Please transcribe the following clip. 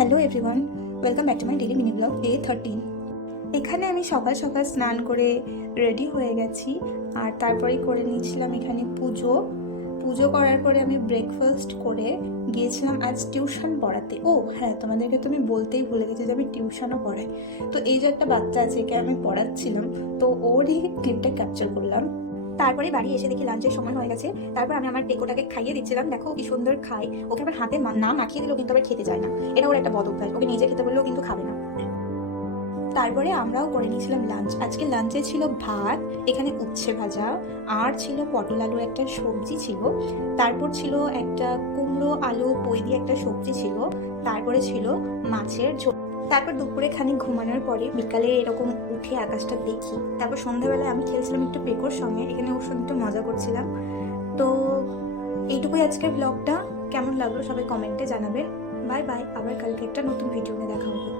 Hello everyone, welcome back to my daily mini blog day 13। এখানে আমি সকাল সকাল স্নান করে রেডি হয়ে গেছি, আর তারপরেই করে নিয়েছিলাম এখানে পুজো করার পরে আমি ব্রেকফাস্ট করে গিয়েছিলাম আজ টিউশন পড়াতে। ও হ্যাঁ, তোমাদেরকে তো আমি বলতেই ভুলে গেছি যে আমি টিউশনও পড়াই। তো এই যে একটা বাচ্চা আছে, একে আমি পড়াচ্ছিলাম, তো ওরই ক্লিপটা ক্যাপচার করলাম। তারপরে বাড়ি এসে দেখি লাঞ্চের সময় হয়ে গেছে। তারপর আমি আমার টেকোটাকে খাইয়ে দিচ্ছিলাম, দেখো কি সুন্দর খাই। ওকে আমার হাতে না মাখিয়ে দিলেও কিন্তু আবার খেতে চায় না, এটা ওর একটা বদ অভ্যাস। ওকে নিজে খেতে বললেও কিন্তু খাবে না। তারপরে আমরাও করে নিয়েছিলাম লাঞ্চ। আজকে লাঞ্চে ছিল ভাত, এখানে উচ্ছে ভাজা, আর ছিল পটল আলুর একটা সবজি ছিল, তারপর ছিল একটা কুমড়ো আলু পই দিয়ে একটা সবজি ছিল, তারপরে ছিল মাছের ঝোল। তারপর দুপুরে খানিক ঘুমানোর পরে বিকালে এরকম উঠে আকাশটা দেখি। তারপর সন্ধ্যাবেলায় আমি খেলছিলাম একটু পেকোর সঙ্গে, এখানে ওর সঙ্গে একটু মজা করছিলাম। তো এইটুকুই আজকের ব্লগটা। কেমন লাগলো সবাই কমেন্টে জানাবেন। বাই বাই, আবার কালকে একটা নতুন ভিডিও নিয়ে দেখা হবে।